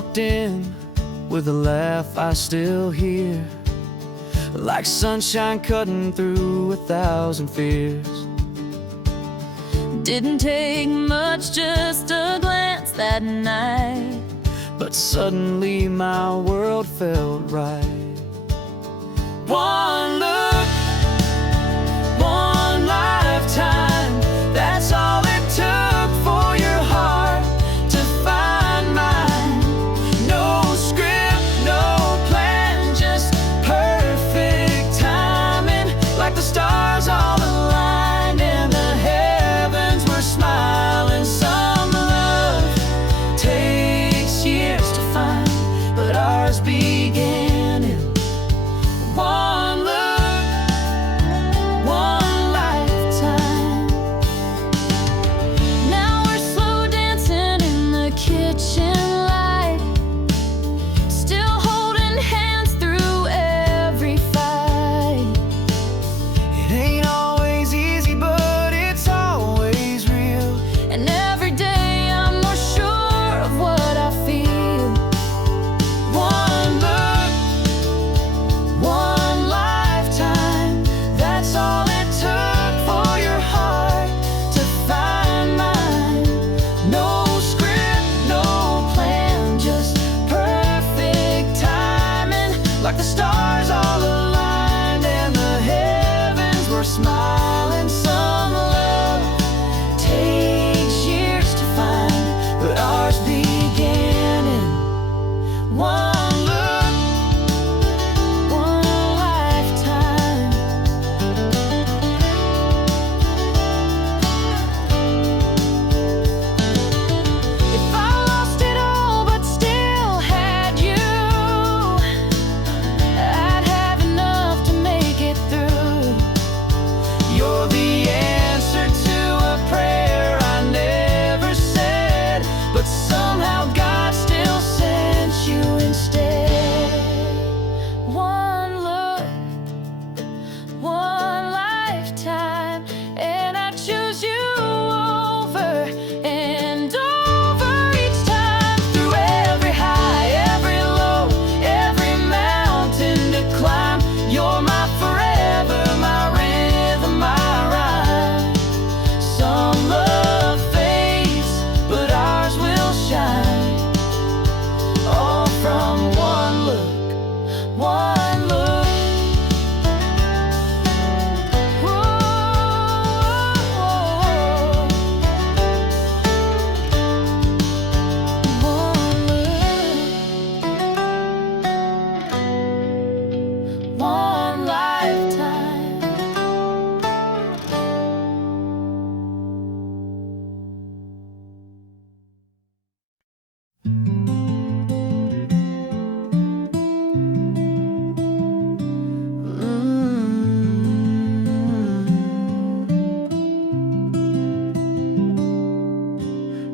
walked in with a laugh I still hear, like sunshine cutting through 1,000 fears. Didn't take much, just a glance that night, but suddenly my world felt right. One look, one lifetime, that's all it took for your heart to find mine. No script, no plan, just perfect timing, like the stars all aligned and the heavens were smiling. Some love takes years to find, but ours began in one look, one lifetime. Now we're slow dancing in the kitchen light, still holding hands through every fight. It ain't always easy, but it's always real, and every day I'm more sure of what I feel. One look, one lifetime, that's all it took for your heart to find mine. No script, no plan, just perfect timing, like the stars all aligned and the heavens were smiling. Some love takes years to find, but ours began in one look, one lifetime. If I lost it all but still had you, I'd have enough to make it through. You're the answer to a prayer I never said, but somehow God still sent you instead. One look, one lifetime, and I choose you over and over each time. Through every high, every low, every mountain to climb, you're my forever, my rhythm, my rhyme. Some love fades, but ours will shine, all from one look, one look. One lifetime.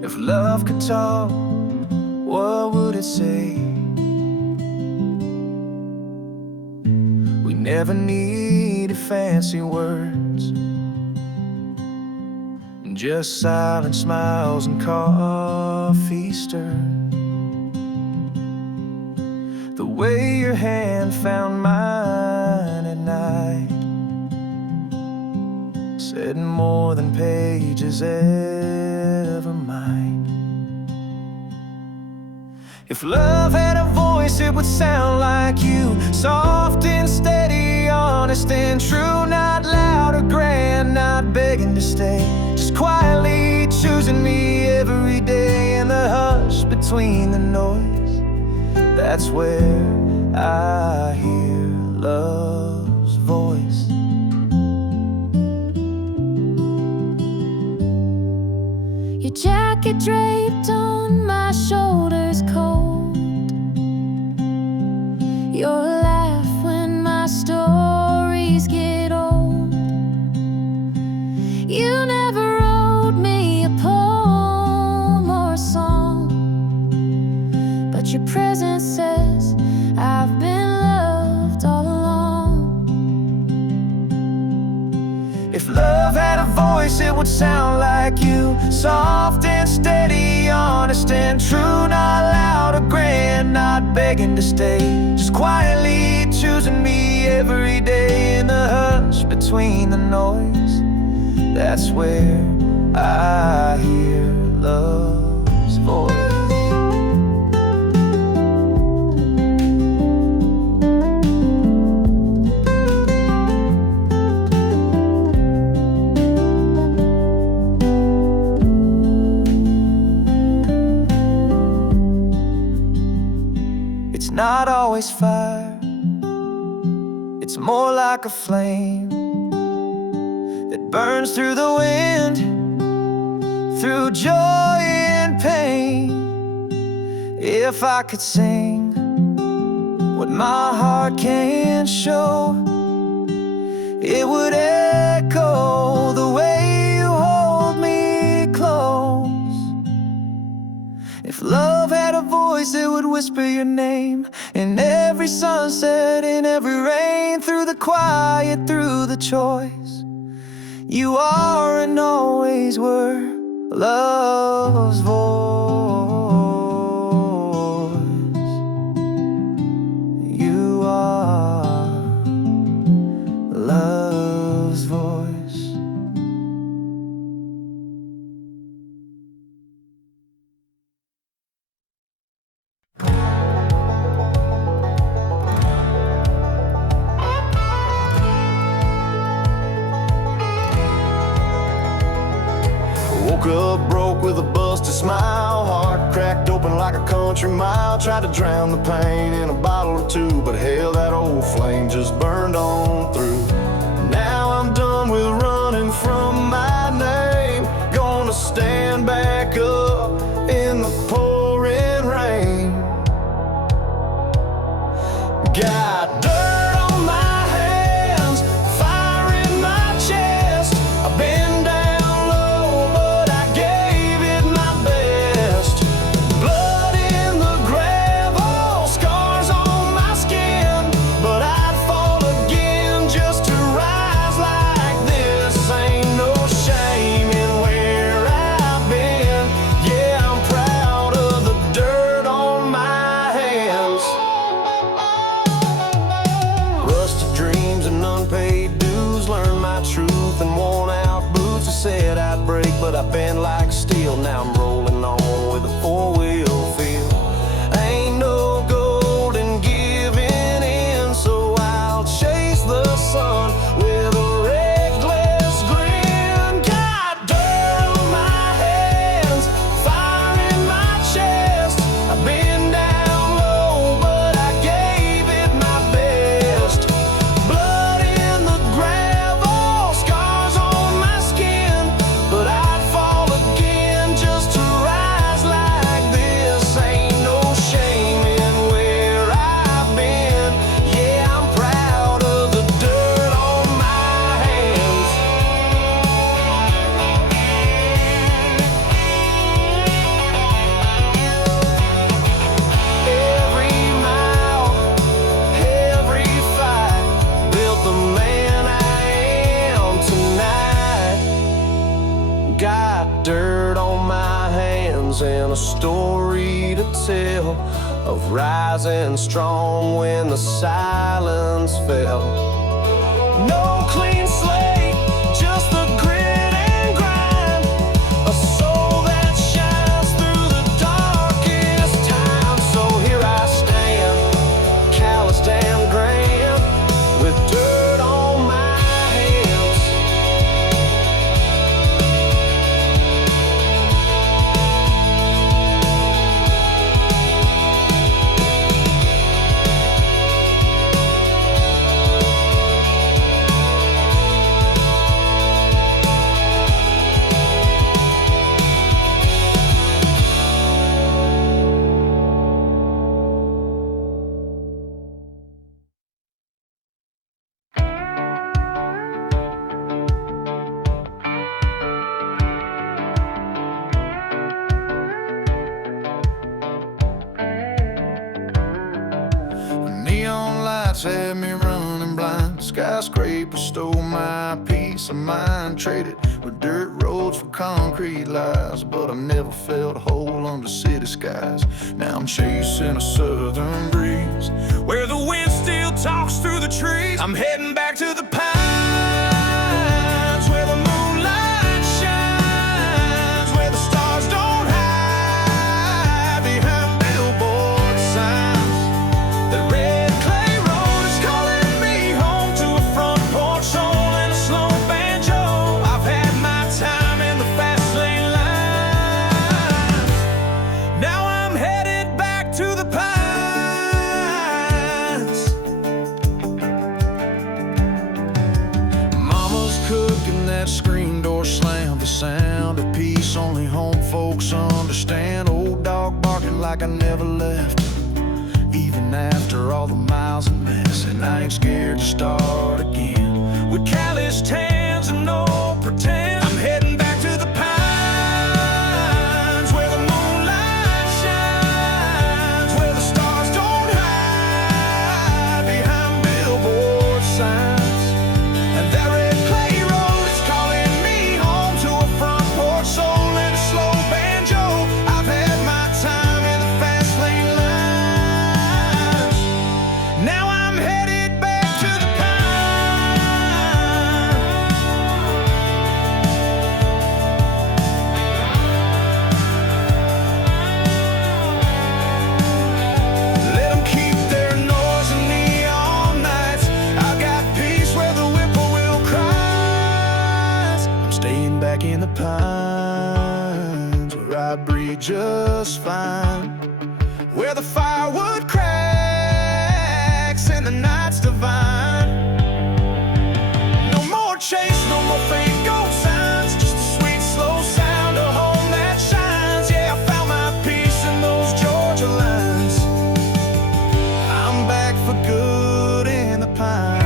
If love could talk, what would it say? We never needed fancy words, just silent smiles and coffee stirred. The way your hand found mine at night said more than pages ever might. If love had a voice, it would sound like you, soft and steady, honest and true, not loud or grand, not begging to stay, just quietly choosing me every day. In the hush between the noise, that's where I hear love's voice. Your jacket draped on my shoulders cold, your laugh when my stories get old. You never wrote me a poem or a song, but your presence says I've been loved all along. If love had a voice, voice, it would sound like you. Soft and steady, honest and true. Not loud or grand, not begging to stay. Just quietly choosing me every day. In the hush between the noise, that's where I hear love's voice. It's not always fire, it's more like a flame that burns through the wind, through joy and pain. If I could sing what my heart can't show, it would echo the way you hold me close. If love had a voice, it would whisper your name in every sunset, in every rain, through the quiet, through the choice. You are and always were love's voice. You are love's voice. Woke up broke with a busted smile, heart cracked open like a country mile. Tried to drown the pain in a bottle or two, but hell, that old flame just burned on through. Now I'm done with running from my name, gonna stand back up in the pouring rain. Got dirt on my hands, fire in my chest. I've been down low, but I gave it my best. Blood in the gravel, scars on my skin, but I'd fall again just to rise like this. Ain't no shame in where I've been. Yeah, I'm proud of the dirt on my hands. Rusted dreams and unpaid dues, learned my truth and worn out boots. I said I'd break, but I bend like steel. Now I'm rolling on with a four-wheel feel. Ain't no gold in giving in, so I'll chase the sun with a reckless grin. Got dirt on my hands, fire in my chest. I've been down low, but I gave it my best. Blood in the gravel, scars on my skin, but I'd fall again just to rise like this. Ain't no shame in where I've been. Yeah, I'm proud of the dirt on my hands. Every mile, every fight built the man I am tonight. Got dirt on my hands and a story to tell of rising strong when the silence fell. No clean slate, just the grit and grind. A soul that shines through the darkest time. So here I stand, calloused and grand, with dirt on my hands. Neon lights had me running blind, Skyscraper stole my peace of mind, traded with dirt roads for concrete lies. But I never felt whole under city skies. Now I'm chasing a southern breeze, where the wind still talks through the trees. I'm heading back to the pines, where the moonlight shines, where the stars don't hide behind billboard signs. The red clay road is calling me home to a front porch soul and a slow banjo. I've had my time in the fast lane line. Now I'm headed back to the pines. Mama's cooking, that screen door slam, the sound of peace only home folks understand. Old dog barking like I never left, even after all the miles and mess. And I ain't scared to start again, with calloused hands and no pretend. I'm heading back to the pines, where the moonlight shines, where the stars don't hide behind billboard signs. And that red clay road is calling me home to a front porch soul and a slow banjo. I've had my time in the fast lane line. Now I'm headed back to the pines. Let them keep their noise and neon nights. I got peace where the whippoorwill cries. I'm staying back in the pines, where I breathe just fine, where the firewood cracks and the night's divine. No more chase, no more fake gold signs, just a sweet slow sound of home that shines. Yeah, I found my peace in those Georgia lines. I'm back for good in the pines.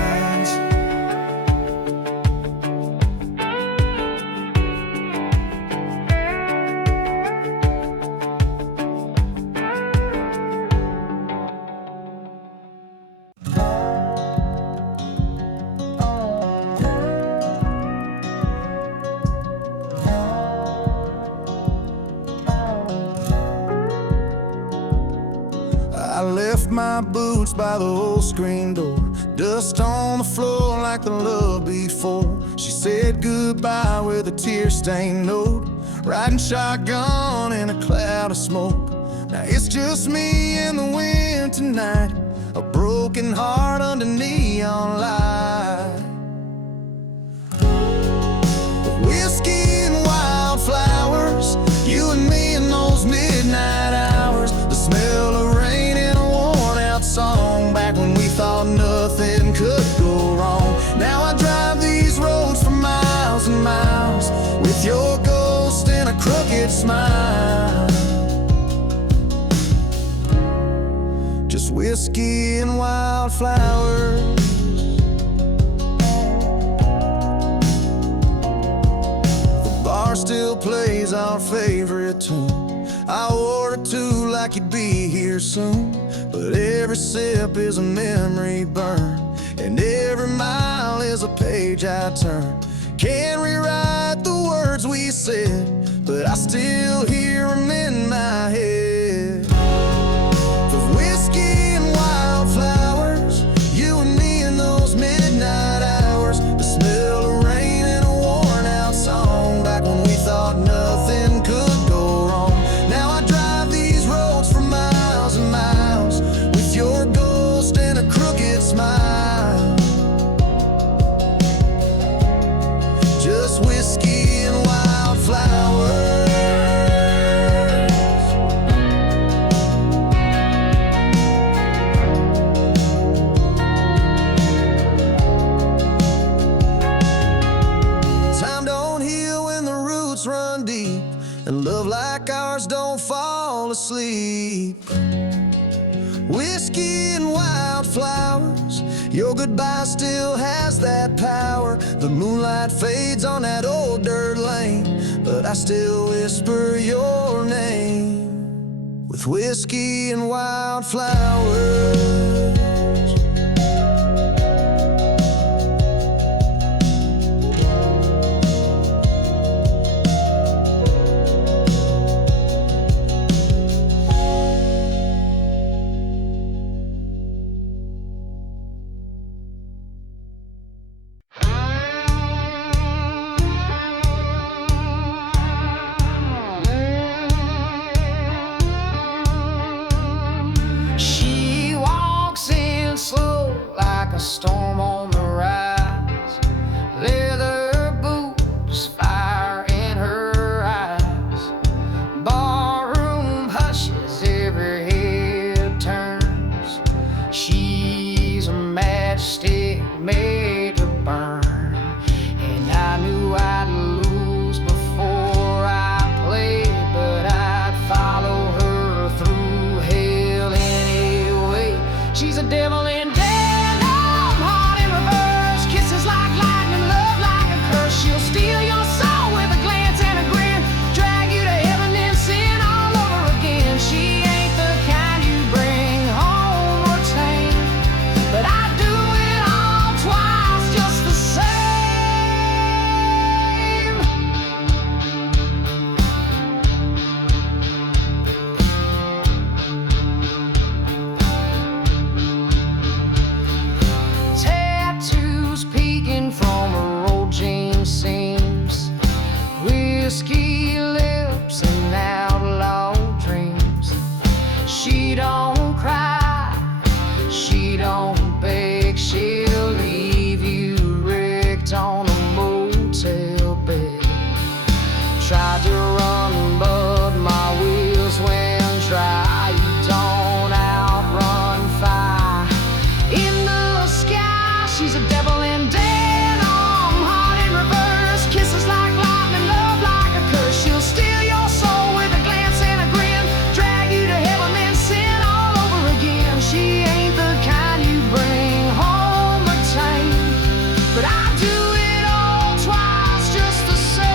I left my boots by the old screen door, dust on the floor like the love before. She said goodbye with a tear-stained note, riding shotgun in a cloud of smoke. Now it's just me and the wind tonight, a broken heart under neon light. Whiskey and wildflowers, you and me in those midnight hours. The smell of rain and a worn-out song, back when we thought nothing could go wrong. Now I drive these roads for miles and miles, with your ghost and a crooked smile. Just whiskey and wildflowers. Bar still plays our favorite tune. I ordered two like you'd be here soon, but every sip is a memory burn, and every mile is a page I turn. Can't rewrite the words we said, but I still hear them in my head. The whiskey and wildflowers, you and me in those midnight hours. The smell of rain and a worn-out song, back when we thought nothing could go wrong. Now I drive these roads for miles and miles, with your ghost and a crooked smile. Just whiskey and wildflowers. Time don't heal when the roots run deep, and love like ours don't fall asleep. Whiskey and wildflowers, your goodbye still has that power. The moonlight fades on that old dirt lane, but I still whisper your name. With whiskey and wildflowers. a storm on the rise. Leather boots, fire in her eyes. Barroom hushes, every head turns. She's a matchstick made to burn. And I knew I'd lose before I played, but I'd follow her through hell anyway. She's a devil in denim, heart in reverse, kisses like lightning, love like a curse. She'll steal your soul with a glance and a grin, drag you to heaven and sin all over again. She ain't the kind you bring home or tame, but I do it all twice just the same. Tattoos peeking from her old jean seams, whiskey lips and outlaw dreams. She don't cry, she don't beg, she'll leave you wrecked on a motel bed. Tried to run but my wheels went dry. You don't outrun fire in the sky. She's a devil in denim, heart in reverse, kisses like lightning, love like a curse. She'll steal your soul with a glance and a grin, drag you to heaven then sin all over again. She ain't the kind you bring home or tame, but I do it all twice just the same.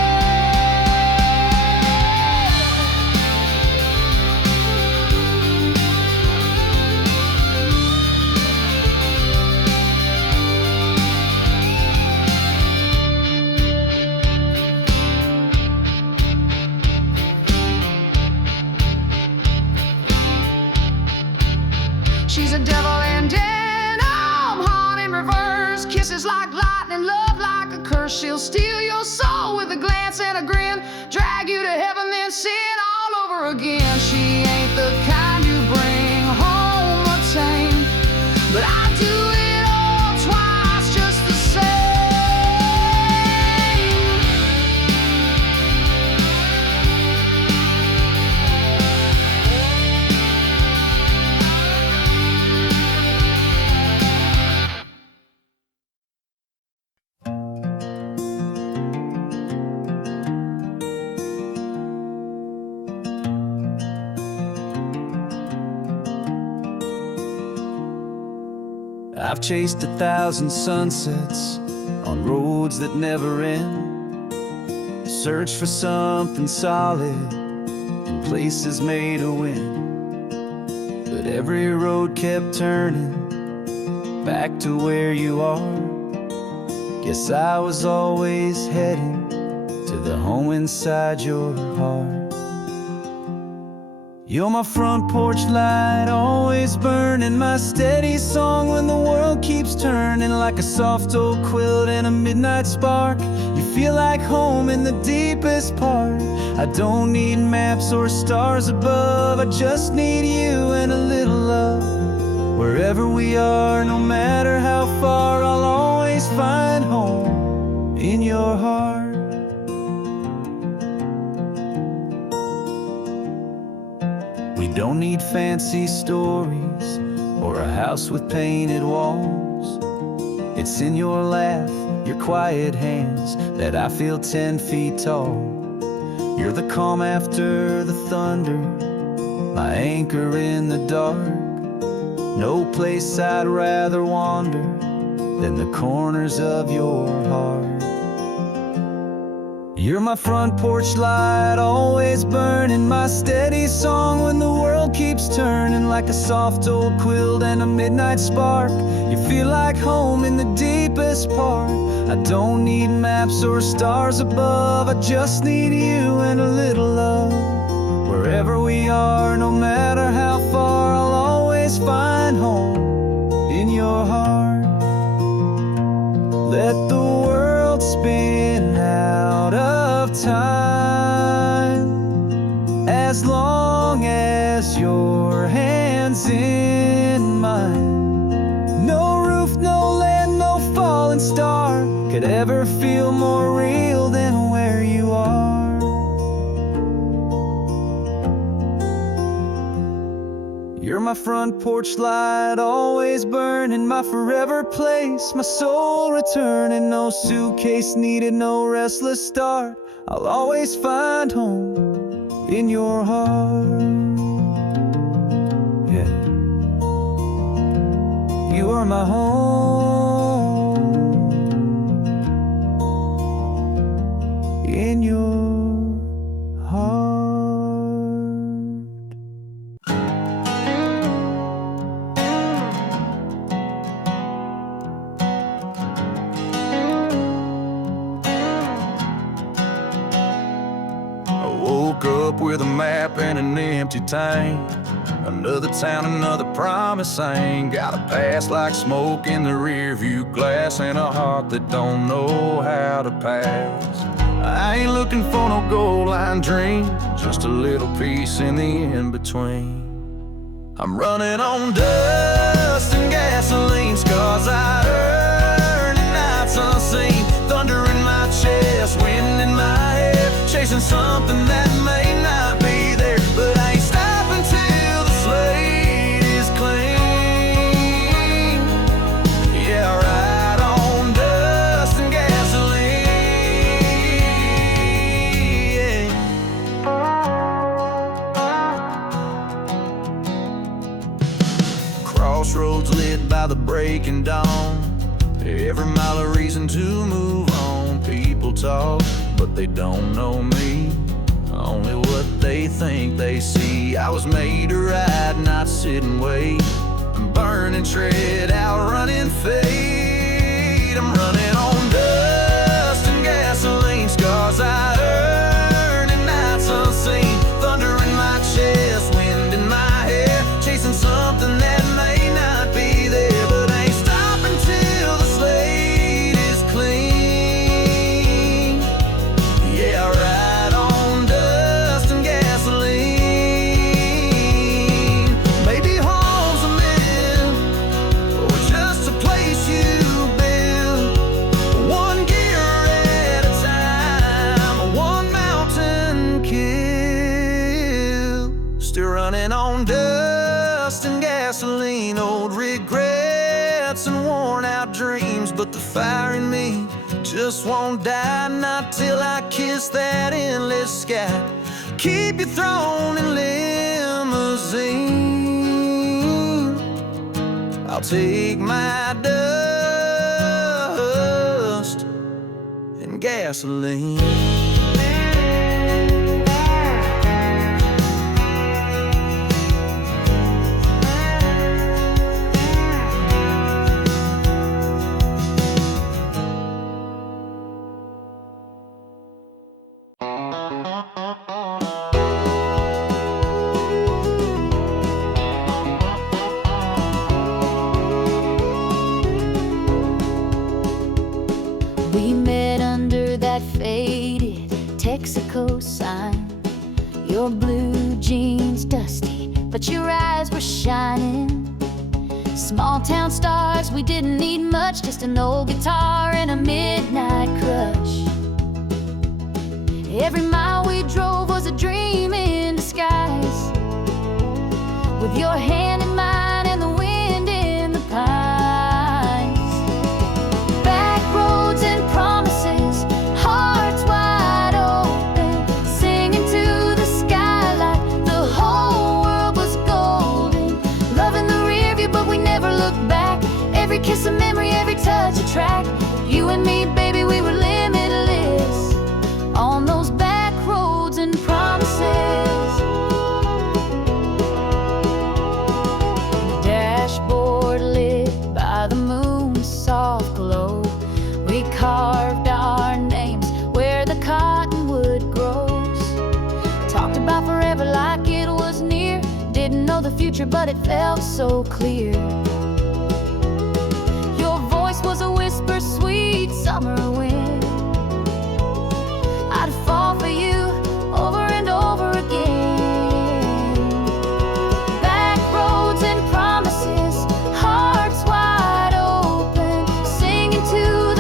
She's a devil in denim, heart in reverse, kisses like lightning, love like a curse. She'll steal your soul with a glance and a grin, drag you to heaven then sin all over again. She ain't the kind you bring home or tame, but I do it all twice just the same. I've chased 1,000 sunsets on roads that never end, searched for something solid in places made of wind. But every road kept turning back to where you are. Guess I was always heading to the home inside your heart. You're my front porch light, always burning, my steady song when the world keeps turning. Like a soft old quilt and a midnight spark, you feel like home in the deepest part. I don't need maps or stars above, I just need you and a little love. Wherever we are, no matter how far, I'll always find home in your heart. We don't need fancy stories or a house with painted walls. It's in your laugh, your quiet hands, that I feel 10 feet tall. You're the calm after the thunder, my anchor in the dark. No place I'd rather wander than the corners of your heart. You're my front porch light, always burning, my steady song when the world keeps turning. Like a soft old quilt and a midnight spark, you feel like home in the deepest part. I don't need maps or stars above, I just need you and a little love. Wherever we are, no matter how far, I'll always find home in your heart. Let the world spin out of time, as long as your hand's in mine. No roof, no falling star could ever feel more real than where you are. You're my front porch light, always burning, my forever place, my soul returning. No suitcase needed, no restless start, I'll always find home in your heart. Yeah, you are my home in your heart. Woke up with a map and an empty tank. Another town, another promise I ain't. Got a past like smoke in the rearview glass, and a heart that don't know how to pass. I ain't looking for no goal line dream, just a little piece in the in-between. I'm running on dust and gasoline, scars I earned and nights unseen. Thunder in my chest, wind in my hair, chasing something that may not be there. But I ain't stopping till the slate is clean. Yeah, I ride on dust and gasoline. Yeah. Crossroads lit by the breaking dawn, every mile a reason to move on. People talk, but they don't know me, only what they think they see. I was made to ride, not sit and wait. I'm burning tread, outrunning fate. I'm running on dust and gasoline, scars I earned and nights unseen. Thunder in my chest, wind in my hair, chasing something that may not be there. But I ain't stopping till the slate is clean. Yeah, I ride on dust and gasoline. Maybe home's a myth, or just a place you build, one gear at a time, one mountain kill. Still running on dust and gasoline, old regrets and worn out dreams. But the fire in me just won't die, not till I kiss that endless sky. Keep you thrown in limousine, I'll take my dust and gasoline. We met under that faded Texaco sign. Your blue jeans dusty, but your eyes were shining. Small town stars, we didn't need much, just an old guitar and a midnight crush. Every mile we drove was a dream in disguise, with your hand in mine and the wind in the pines. Back roads and promises, hearts wide open, singing to the sky like the whole world was golden. Loving the rear view, but we never looked back. Every kiss a memory, every touch a track. You and me, baby, we were limitless on those back roads and promises. Dashboard lit by the moon's soft glow, we carved our names where the cottonwood grows. Talked about forever like it was near, didn't know the future, but it felt so clear. Your voice was a whisper, sweet summer wind. I'd fall for you over and over again. Back roads and promises, hearts wide open, singing to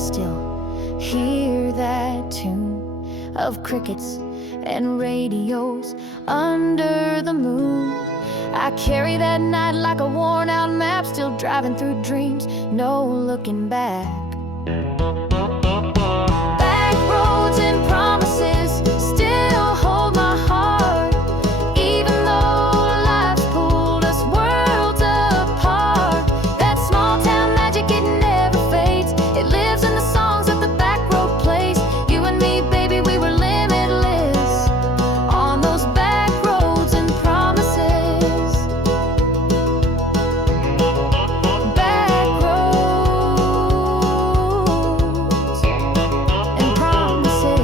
still hear that tune of crickets and radios under the moon. I carry that night like a worn-out map, still driving through dreams, no looking back. Back roads and promises still hold my heart, even though life's pulled us worlds apart. That small town magic, it never fades. It lives in the songs of the back road plays. You and me, baby, we were limitless on those back roads and promises. Back roads and promises.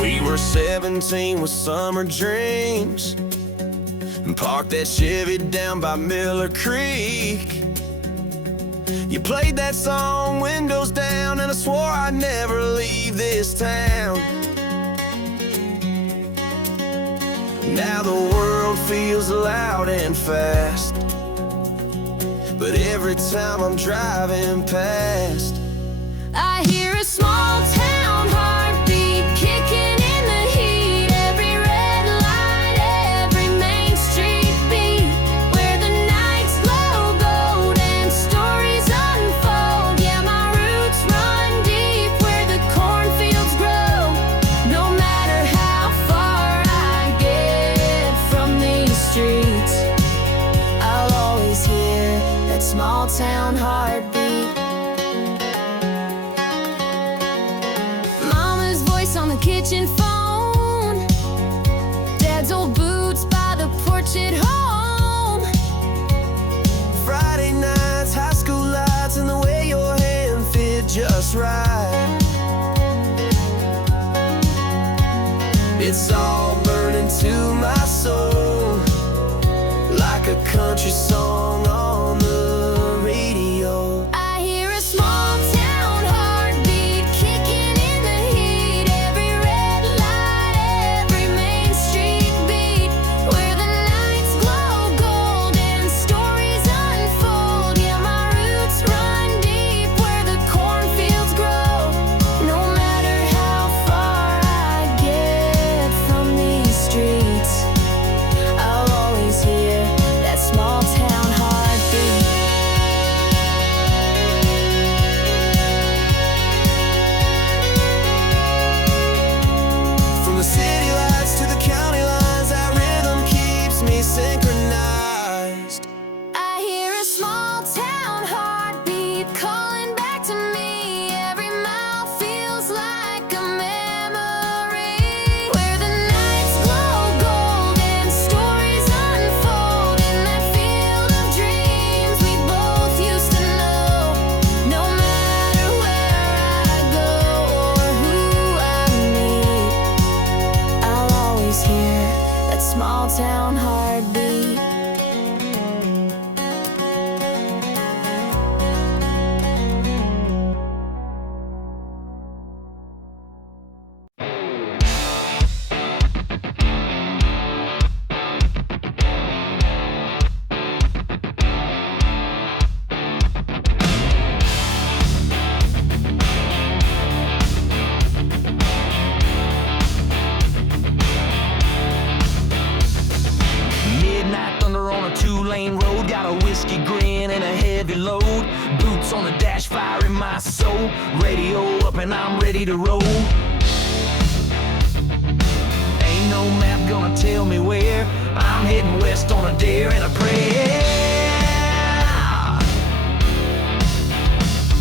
We were 17 with summer dreams and parked that Chevy down by Miller Creek. You played that song, windows down, and I swore I'd never leave this town. Now the world feels loud and fast, but every time I'm driving past, I hear a small town heartbeat kicking in the heat. Every red light, every main street beat, where the nights glow gold and stories unfold. Yeah, my roots run deep where the cornfields grow. No matter how far I get from these streets, I'll always hear that small town heartbeat. Mama's voice on the kitchen phone, Dad's old boots by the porch at home. Friday nights, high school lights, and the way your hand fit just right. It's all burning to my soul, like a country song on the radio. I hear a small town heartbeat kicking in the heat. Every red light, every main street beat, where the nights glow gold and stories unfold. Yeah, my roots run deep where the cornfields grow. No matter how far I get from these streets, I'll always hear that small town heartbeat. From the city lights to the county lines, that rhythm keeps me synchronized. I hear a small town heartbeat calling back to me. Every mile feels like a memory, where the nights glow gold and stories unfold. In that field of dreams we both used to know. No matter where I go or who I meet, I'll always hear that small town heartbeat. Midnight thunder on a two-lane road, got a whiskey grin and a heavy load. Boots on the dash, fire in my soul. Radio up and I'm ready to roll. Ain't no map gonna tell me where. I'm heading west on a dare and a prayer.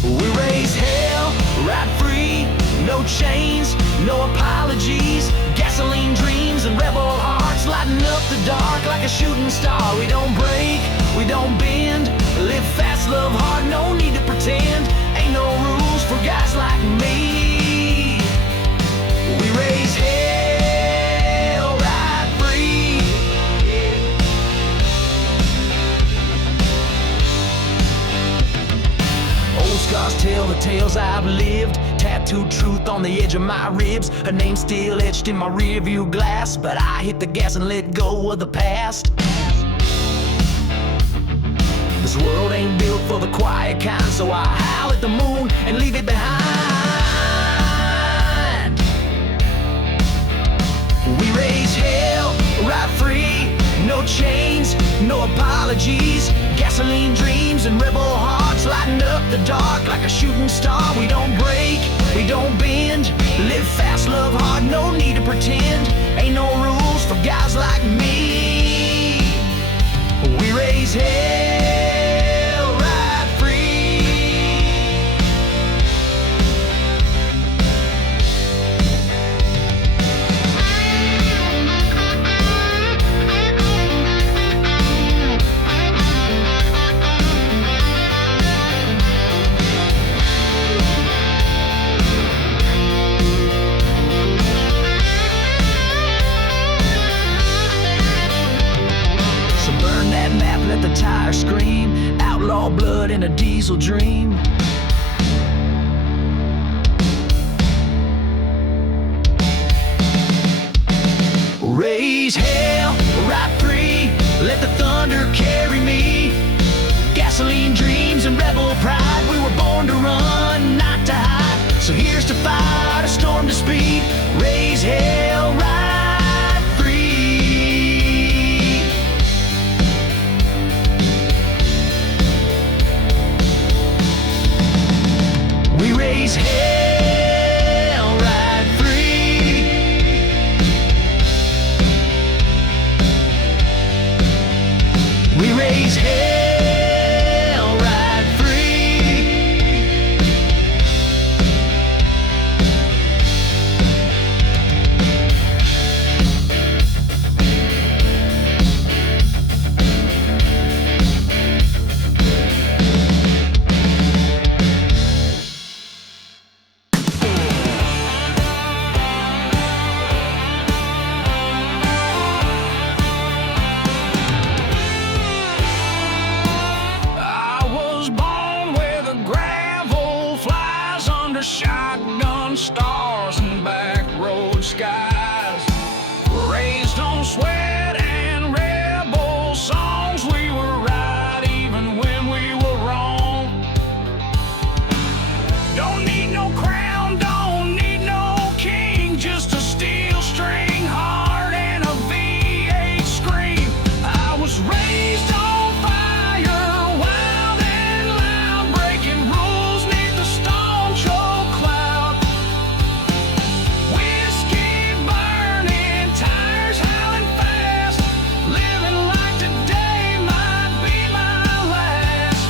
We raise hell, ride free, no chains, no apologies. Gasoline dreams and rebel hearts lighting up the dark like a shooting star. We don't break, we don't bend, live fast, love hard, no need to pretend. Ain't no rules for guys like me. We raise hell, ride free. tell the tales I've lived. Tattooed truth on the edge of my ribs. Her name still etched in my rearview glass. But I hit the gas and let go of the past. This world ain't built for the quiet kind, so I howl at the moon and leave it behind. We raise hell right free. No chains, no apologies. Gasoline dreams and rebel hearts lighting up the dark like a shooting star. We don't break, we don't bend. Live fast, love hard, no need to pretend. Ain't no rules for guys like me. We raise hell right free. Let the tires scream, outlaw blood in a diesel dream. Raise hell right free, let the thunder carry me. Gasoline dreams and rebel pride, we were born to run, not to hide. So here's to fight, a storm to speed. Raise hell right. We raise hell right free. We raise hell right free. Shotgun stars and back road skies. Raised on sweat and rebel songs. We were right even when we were wrong. Don't need no crown, don't need no king. Just a steel string heart and a V8 scream. I was raised on fire, wild and loud, breaking rules neath the stone choke cloud. Whiskey burning, tires howling fast, living like today might be my last.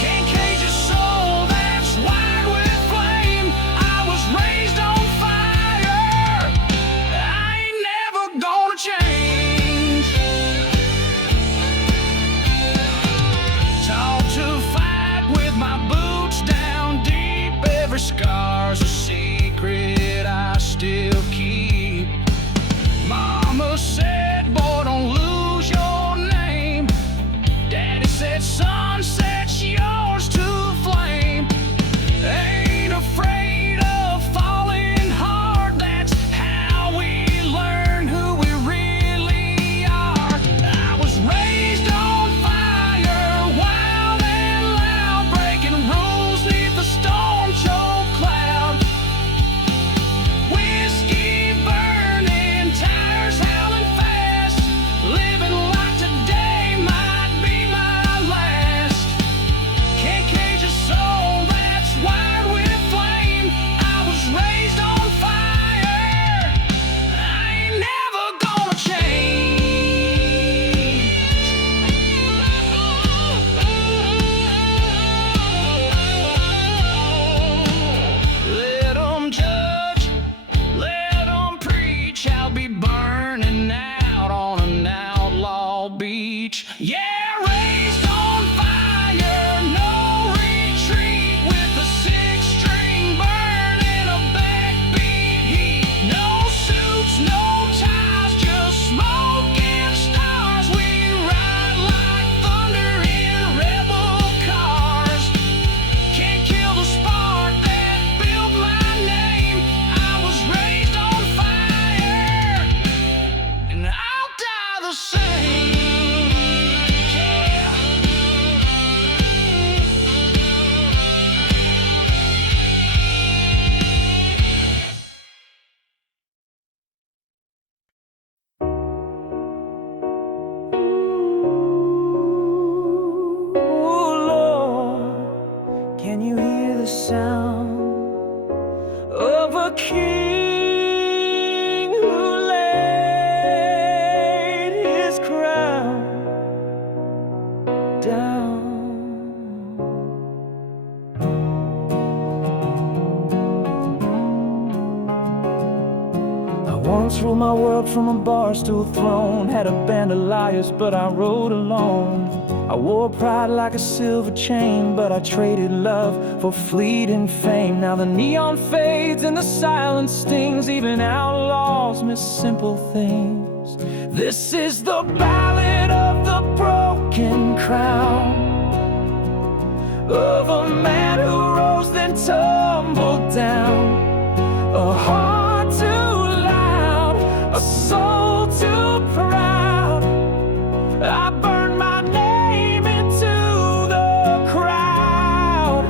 Can't cage a soul that's wired with flame. I was raised on fire, I ain't never gonna change. Taught to fight with my boots down deep. Every scar's a secret I still keep. Mama said, boy, don't lose your name. Daddy said, son, set yours to flame. Ain't afraid of falling hard. That's how we learn who we really are. I was raised on fire, wild and loud, breaking rules neath the storm choke cloud. Whiskey burning, tires howling fast, living like today might be my last. Can't cage a soul that's wired with flame. I was raised on fire, I ain't never gonna change. Let 'em judge, let 'em preach. I'll be burning out on an outlaw beach. Yeah, raised on fire, no retreat, with a six-string burning a backbeat heat. No suits, no ties, just smoke and stars. We ride like thunder in rebel cars. Can't kill the the same. Oh Lord, can you hear the sound of a king who laid his crown down? I once ruled my world from a bars to a throne, had a band of liars, but I rode alone. I wore pride like a silver chain, but I traded love for fleeting fame. Now the neon fades and the silence stings, even outlaws miss simple things. This is the ballad of the broken crown, of a man who rose then tumbled down. A heart too loud, a soul too proud. I burned my name into the crowd,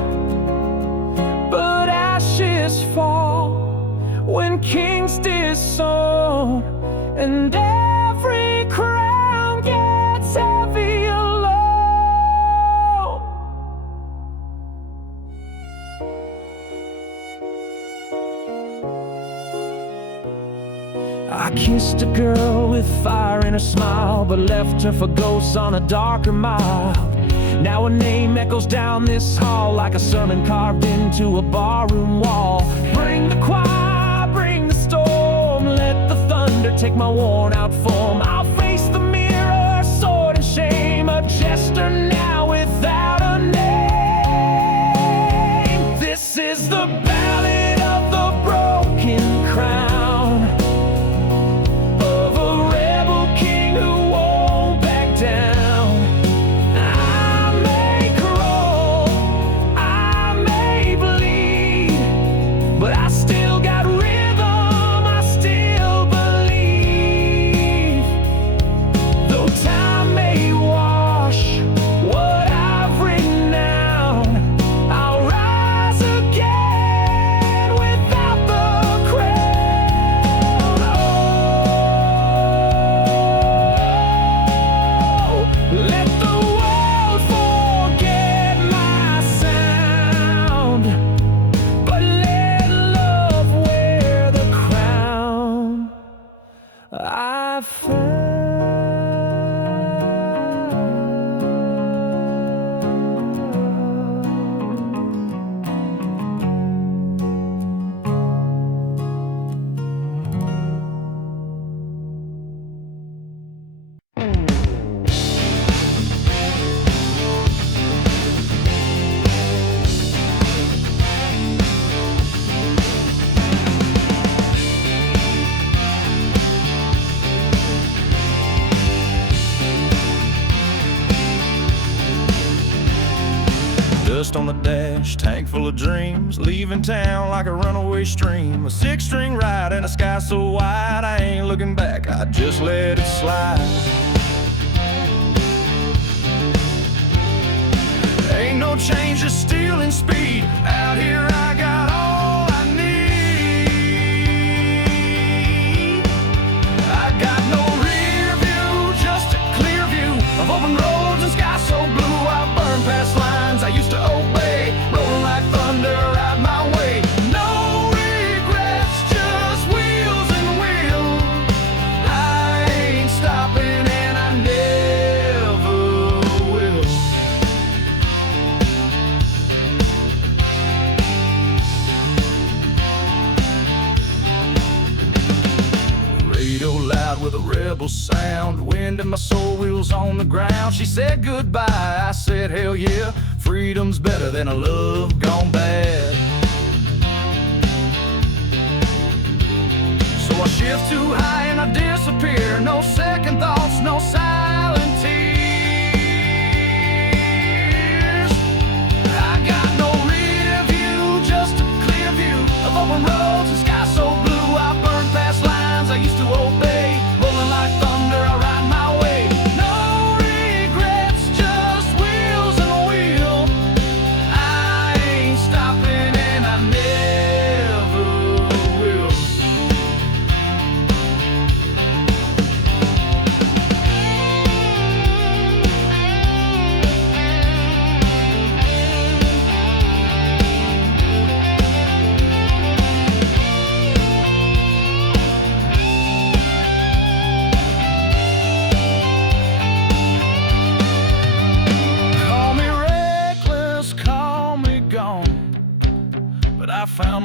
but ashes fall when kings disown, and every crown gets heavy alone. I kissed a girl with fire in her smile, but left her for ghosts on a darker mile. Now her name echoes down this hall like a sermon carved into a barroom wall. Bring the choir, bring the storm, let the thunder take my worn out form. I'll face the mirror, sword and shame, a jester now without a name. This is the ballad of the broken crown, of a rebel king who won't back down. I may crawl, I may bleed, but I still got rhythm, I still believe. Though time may wash what I've written down, I'll rise again without the crown. Oh, let the world forget my sound, but let love wear the crown I found. Dust on the dash, tank full of dreams, leaving town like a runaway stream. A six-string ride and a sky so wide, I ain't looking back, I just let it slide. Ain't no change, just stealing speed. Out here I got all I need. I got no rear view, just a clear view of open roads and sky so blue. I burn past lines I used to obey, rolling like thunder out my way. No regrets, just wheels and wheels. I ain't stopping and I never will. Radio loud with a rebel sound, wind in my soul, wheels on the ground. She said goodbye, I said hell yeah, freedom's better than a love gone bad. So I shift too high and I disappear, no second thoughts, no silent tears. I got no rear view, just a clear view of open roads and sky so blue. I burn past lines I used to obey, rolling like thunder, I ride my way.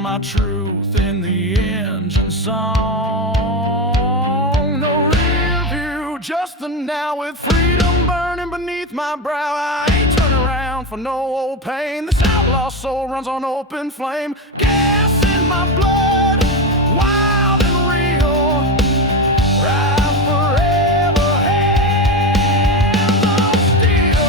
my truth in the engine song. No rear view, just the now with freedom burning beneath my brow. I ain't turning around for no old pain. This outlaw soul runs on open flame. Gas in my blood, wild and real. Ride forever, hands on steel.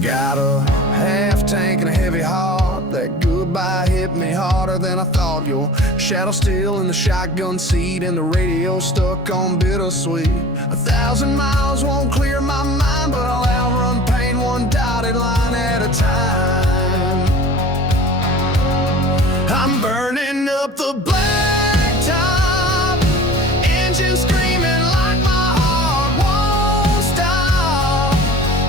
Got a half tank and a heavy heart. That goodbye hit me harder than I thought. Your shadow still in the shotgun seat, and the radio stuck on bittersweet. 1,000 miles won't clear my mind, but I'll outrun pain one dotted line at a time. I'm burning up the blacktop, engine screaming like my heart won't stop.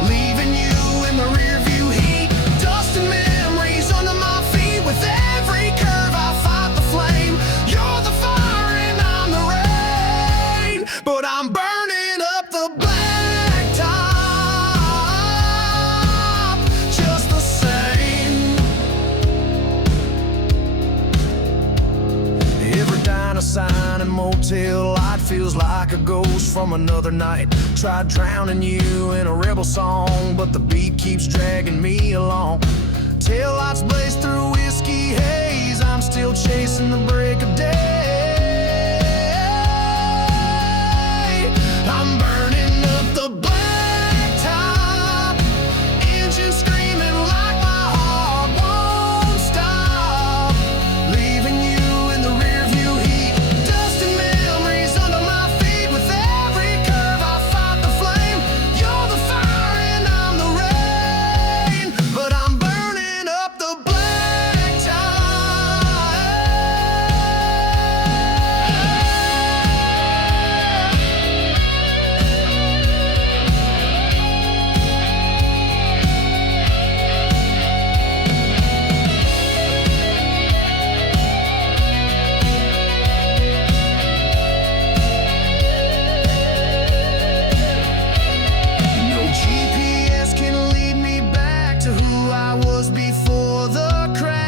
Leaving you in the rear view heat, dust and memories under my feet. With every curve I fight the flame. You're the fire and I'm the rain, but I'm burning up the blacktop just the same. Every diner sign and motel light feels like a ghost from another night. Tried drowning you in a rebel song, but the beat keeps dragging me along. Tail lights blaze through whiskey haze, I'm still chasing the break of day. I'm burning up the blacktop, engine screaming like my heart won't stop. Leaving you in the rear view heat, dust and memories under my feet. With every curve I fight the flame. You're the fire and I'm the rain, but I'm burning up the No GPS can lead me back to who I was before the crash.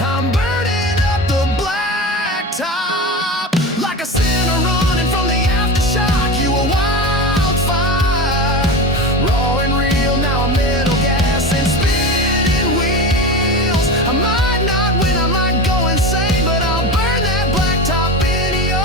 I'm burning up the blacktop like a sinner running from the aftershock. You a wildfire, raw and real. Now I'm metal gas and spinning wheels. I might not win, I might go insane, but I'll burn that blacktop in your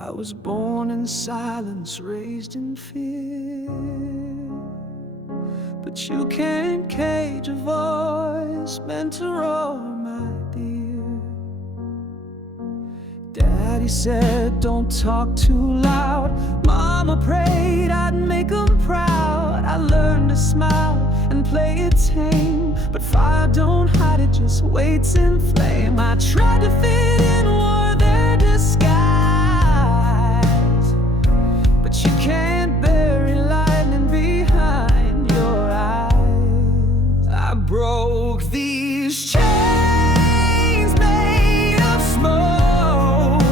I was born in silence, raised in fear, but you can't cage a voice meant to roar, my dear. Daddy said, don't talk too loud. Mama prayed I'd make 'em proud. I learned to smile and play it tame, but fire don't hide, it just waits in flame. I tried to fit in, wore their disguise, but you can't bury lightning behind your eyes. I broke these chains made of smoke.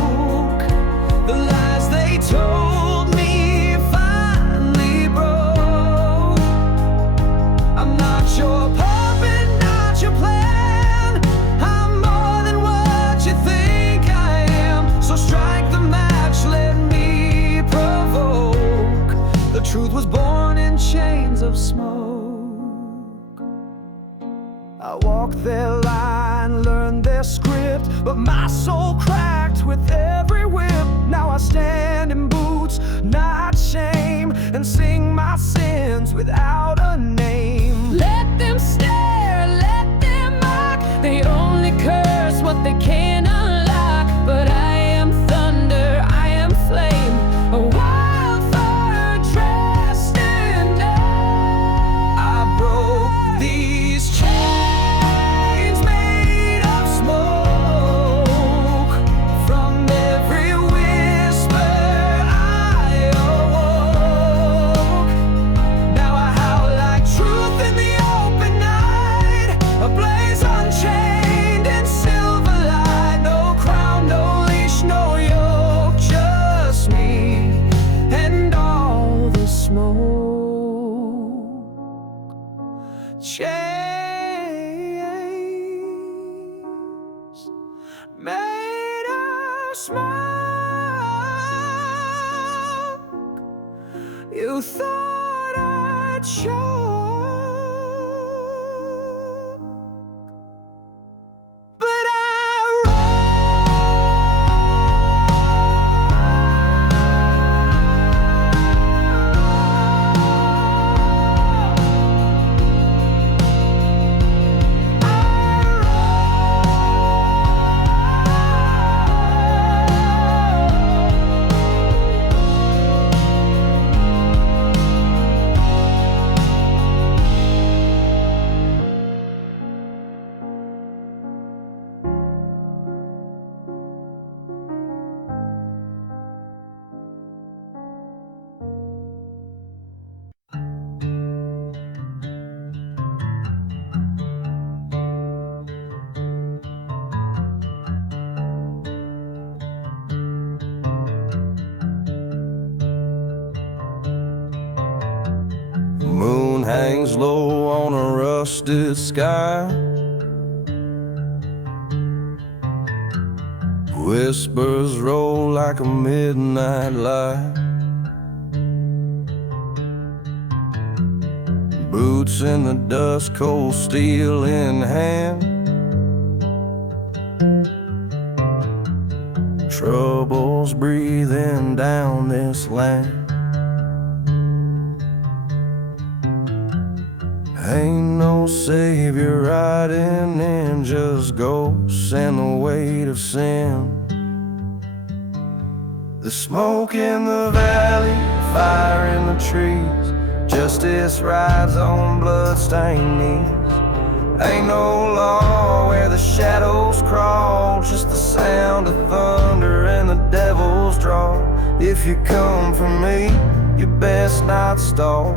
The lies they told me finally broke. I'm not your puppet, not your plan. I'm more than what you think. but my soul cracked with every whip. Now I stand in boots, not shame, and sing my sins without a name. Let them stare, let them mock. They only curse what they can unlock. But I am thunder, I am flame, a wildfire dressed in night. I broke these chains made of smoke. From every whisper I awoke. Now I howl like truth in the open night, a blaze unchained in silver light. No crown, no leash, no yoke, just me and all the smoke. Chains made of smoke. You thought I'd choke, but I Moon hangs low on a rusted sky. Whispers roll like a midnight light. Boots in the dust, cold steel in hand. Troubles breathing down this land. Ain't no savior riding in, just ghosts and the weight of sin. The smoke in the valley, fire in the trees. Justice rides on blood-stained knees. Ain't no law where the shadows crawl, just the sound of thunder and the devil's draw. If you come for me, you best not stall,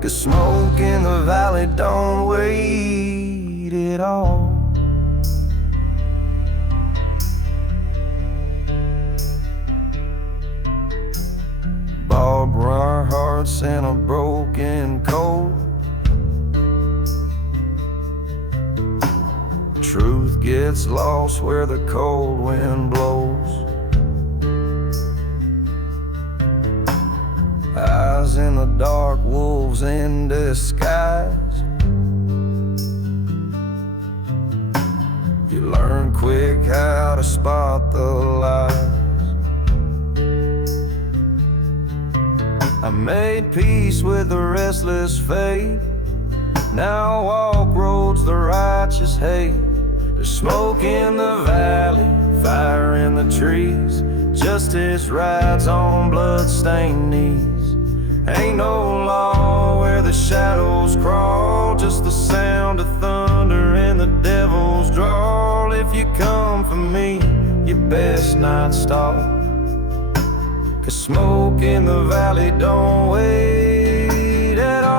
'cause smoke in the valley don't wait at all. Barbed wire hearts and a broken cold. Truth gets lost where the cold wind blows. Eyes in the dark, wolves in disguise. You learn quick how to spot the lies. I made peace with the restless fate. Now I walk roads the righteous hate. There's smoke in the valley, fire in the trees. Justice rides on blood-stained knees. Ain't no law where the shadows crawl, just the sound of thunder and the devil's drawl. If you come for me, you best not stop, 'cause smoke in the valley don't wait at all.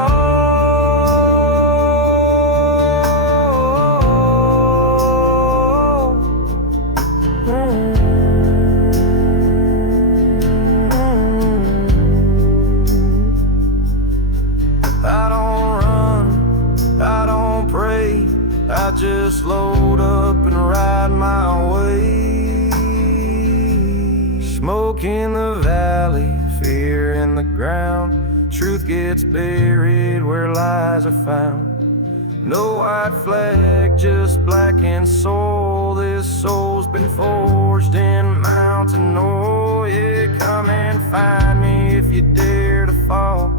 I don't run, I don't pray, I just load up and ride my way. Smoke in the valley, fear in the ground. Truth gets buried where lies are found. No white flag, just black and soul. This soul's been forged in mountain. Oh yeah, come and find me if you dare to fall.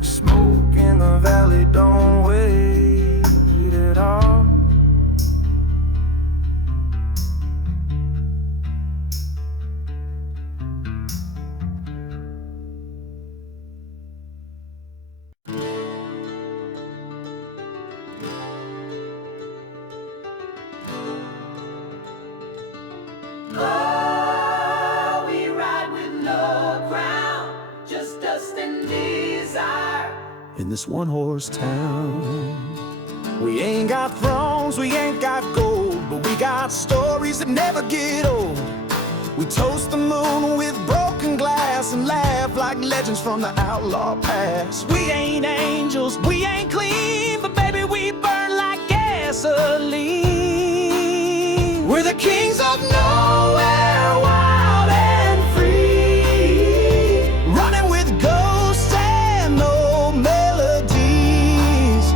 Smoke in the valley, don't wait at all. Oh, we ride with no crown, just dust and desire. In this one-horse town, We ain't got thrones, we ain't got gold, but we got stories that never get old. We toast the moon with broken glass and laugh like legends from the outlaw past. We ain't angels, we ain't clean, but baby, we burn like gasoline. We're the kings of nowhere, wild and free, running with ghosts and no melodies.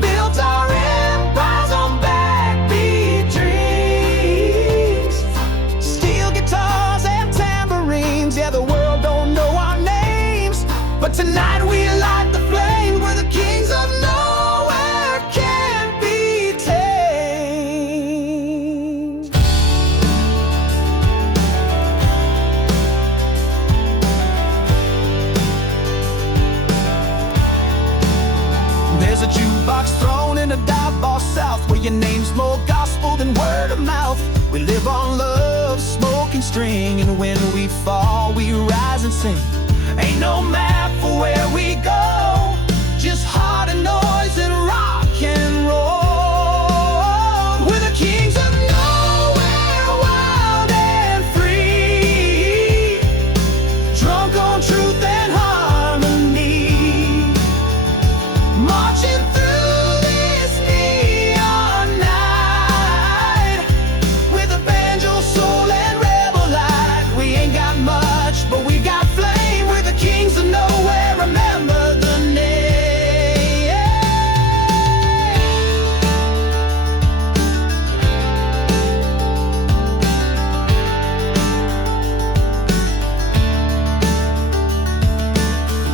Built our empires on backbeat dreams. Steel guitars and tambourines, yeah, the world don't know our names, but tonight we light the flame. We're the kings of nowhere, can't be tamed. There's a jukebox thrown in a dive bar south, where your name's more gospel than word of mouth. We live on love, smoke and string, and when we fall, we rise and sing. Ain't no map for where we go, just heart and noise and rock and roll. We're the kings of nowhere, wild and free, drunk on truth and harmony, marching through this neon night with a banjo, soul, and rebel light. We ain't got much, but we got flame. We're the kings of nowhere, remember the name.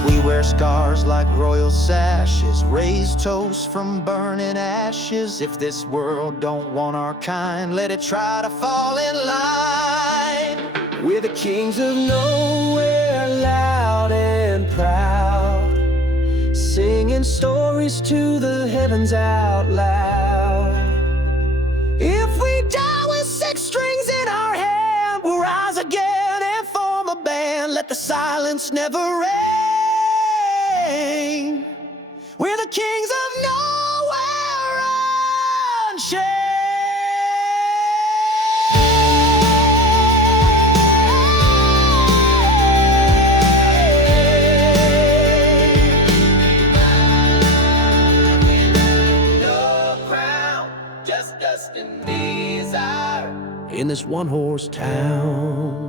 We wear scars like royal sashes, raise toasts from burning ashes. If this world don't want our kind, let it try to fall in line. We're the kings of nowhere, loud and proud, singing stories to the heavens out loud. If we die with 6 strings in our hand, we'll rise again and form a band. Let the silence never reign. We're the kings of nowhere, unchained. No crown, just dust and desire. in this one-horse town.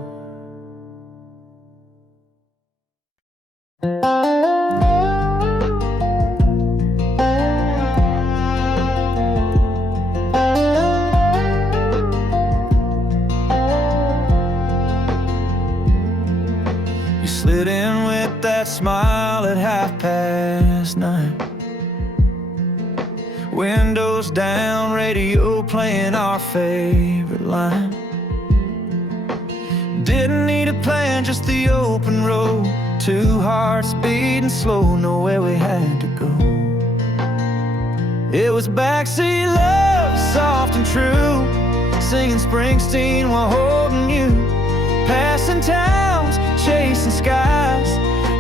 You slid in with that smile at 9:30. Windows down, radio playing our favorite line. Didn't need a plan, just the open road. 2 hearts beating slow, nowhere we had to go. It was backseat love, soft and true, singing Springsteen while holding you. Passing towns, chasing skies,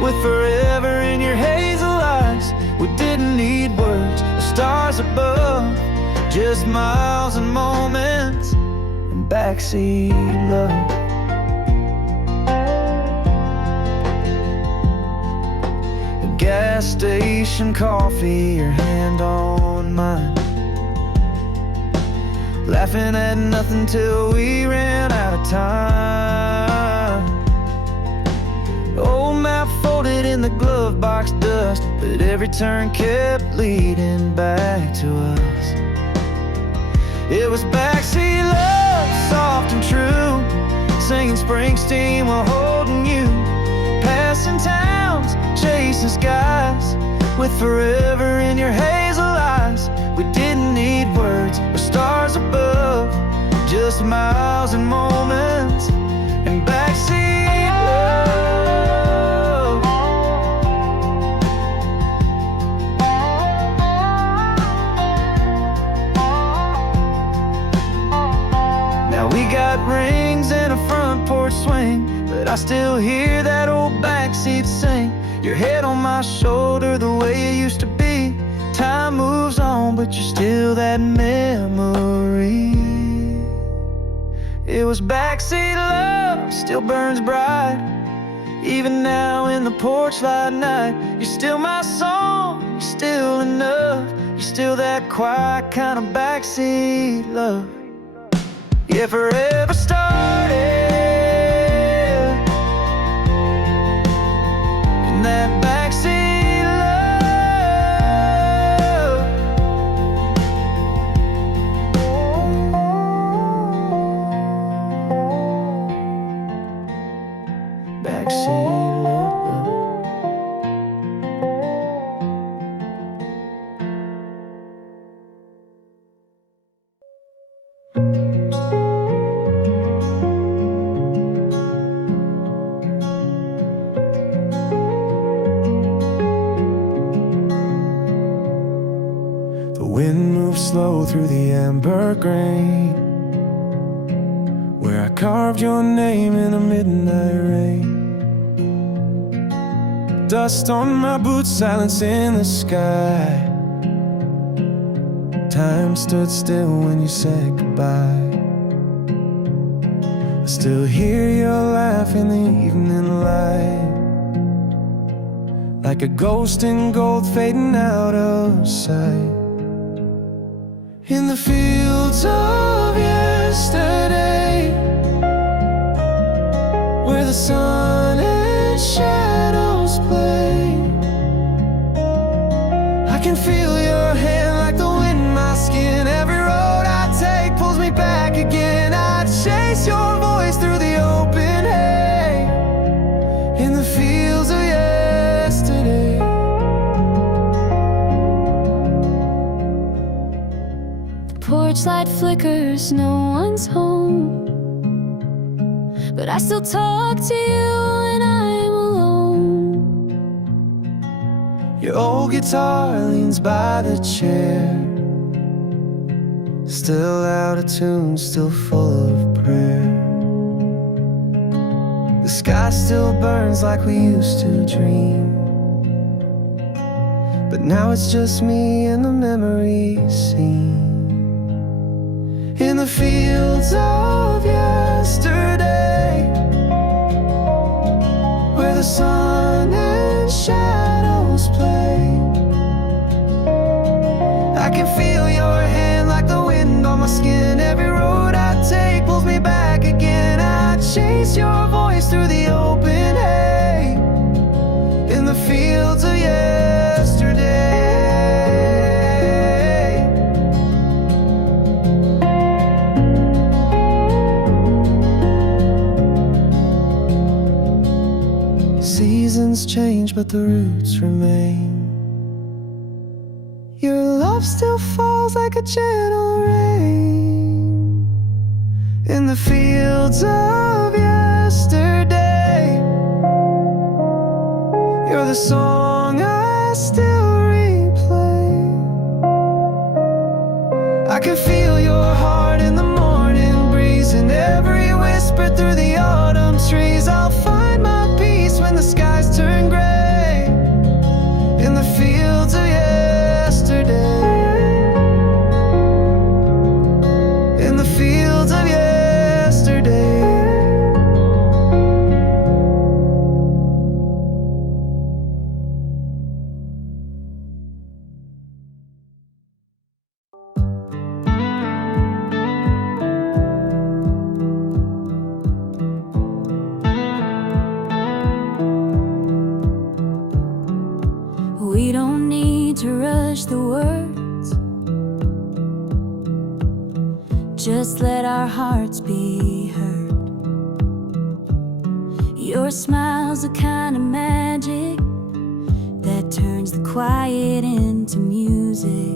with forever in your hazel eyes. We didn't need words, the stars above, just miles and moments and backseat love. The gas station coffee, your hand on mine, laughing at nothing till we ran out of time. Old map for folded in the glove box dust, but every turn kept leading back to us. It was backseat love, soft and true, singing Springsteen while holding you, passing towns, chasing skies, with forever in your hazel eyes. We didn't need words or stars above, just miles and moments and backseat love. Now we got rings and a front porch swing, but I still hear that old backseat sing. Your head on my shoulder the way it used to be. Time moves on, but you're still that memory. It was backseat love, still burns bright. Even now in the porch light night, you're still my song, you're still enough. You're still that quiet kind of backseat love. Yeah, forever started in that backseat love. Backseat love. The wind moves slow through the amber grain, where I carved your name in a midnight rain. Dust on my boots, silence in the sky. Time stood still when you said goodbye. I still hear your laugh in the evening light, like a ghost in gold fading out of sight. In the fields of yesterday, where the sun and shadows play, I can feel your hand like the wind in my skin. Every road I take pulls me back again. I chase your voice through the open hay, in the fields of yesterday. Porch light flickers, no one's home, but I still talk to you when I'm alone. Your old guitar leans by the chair, still out of tune, still full of prayer. The sky still burns like we used to dream, but now it's just me and the memories seen. In the fields of yesterday, where the sun and shadows play, I can feel your hand like the wind on my skin. Every road I take pulls me back again. I chase your voice through the open hay, in the fields of yesterday. Seasons change, but the roots remain. Your love still falls like a gentle rain, in the fields of yesterday. You're the song I still replay. I can feel your heart in the morning breeze, and every whisper through the autumn trees. I'll find my peace when the skies turn gray, in the fields of yesterday. In the fields of yesterday. Just let our hearts be heard. Your smile's the kind of magic that turns the quiet into music.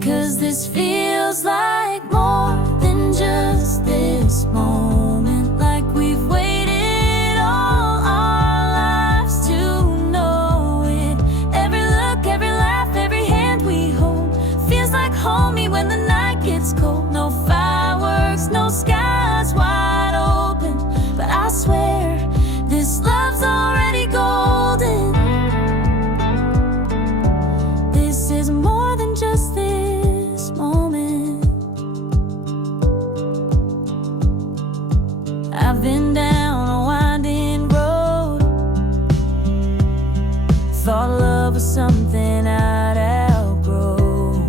'Cause this feels like more than just this moment, like we've waited all our lives to know it. Every look, every laugh, every hand we hold feels like homey when the night gets cold. No fireworks, no skies wide open, but I swear this love's already golden. This is more than just this moment. I've been down a winding road, thought love was something I'd outgrow,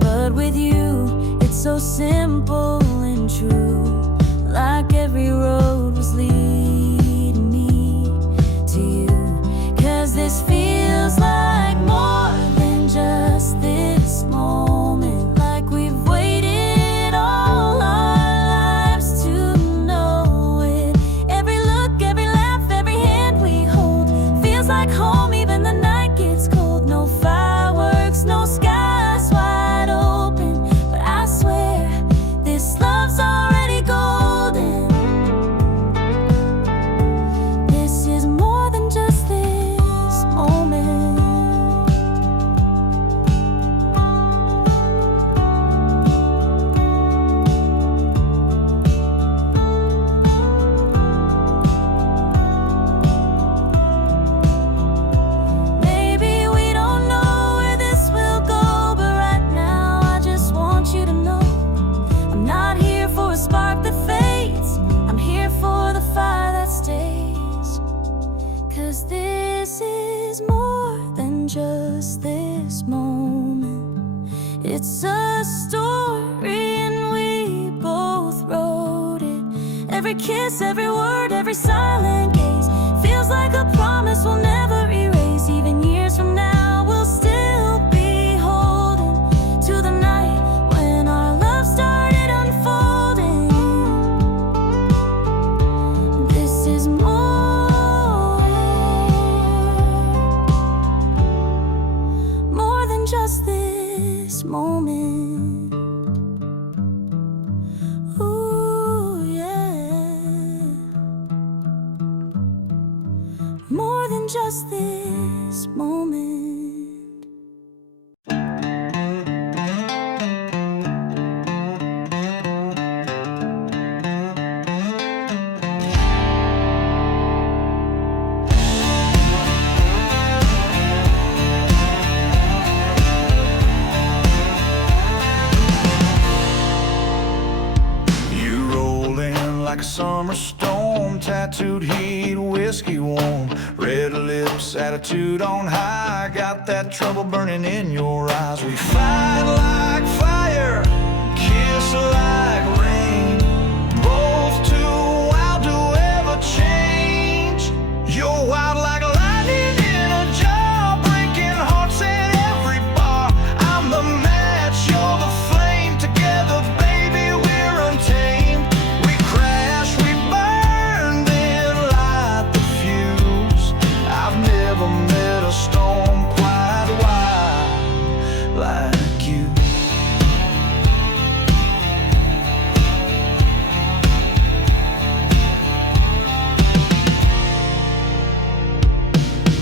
but with you it's so simple and true, like every road was leading me to you. 'Cause this feels like more than just this moment, like we've waited all our lives to know it. Every look, every laugh, every hand we hold feels like home even the night gets cold. No fireworks, no skies wide open, but I swear this love's already golden. This is more than just this moment. Maybe we don't know where this will go, but right now I just want you to know I'm not here for a spark that fades, I'm here for the fire that stays. 'Cause this is more than just this moment. It's a story and we both wrote it. Every kiss, every word, every silent gaze feels like a promise we'll never erase. Even years from now we'll still be holding to the night when our love started unfolding. This is more than just this moment. Ooh, yeah. More than just this moment. You roll in like a summer storm, tattooed heat, whiskey warm, red lips, attitude on high, got that trouble burning in your eyes. We fight like fire, kiss like rain, both too wild to ever change. You're wild like lightning in a jar, breaking hearts at every bar. I'm the match, you're the flame, together baby we're untamed. We crash, we burn, then light the fuse. I've never met a storm quite wild like you.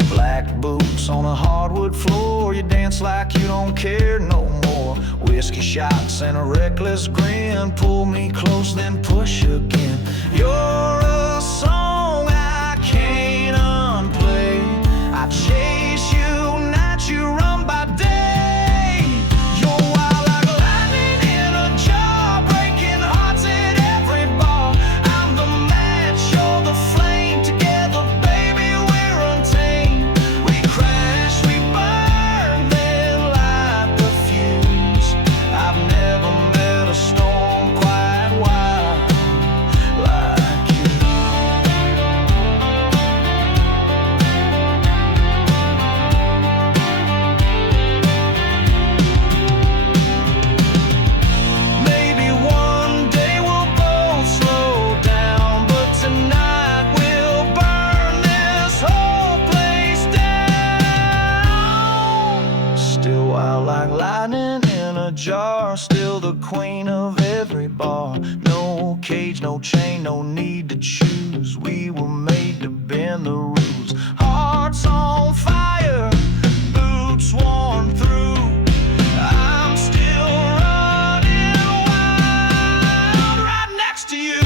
Black boots on a hardwood floor, you dance like you don't care no more. Whiskey shots and a reckless grin, pull me close then push again. You're a song I can't unplay. I chase you night, you run by day. You're wild like lightning in a jar, breaking hearts at every bar. I'm the match, you're the flame, together baby we're untamed. We crash, we burn, then light the fuse. I've never met a storm quite wild like you. jar, still the queen of every bar. No cage, no chain, no need to choose. We were made to bend the rules. Hearts on fire, boots worn through. I'm still running wild right next to you.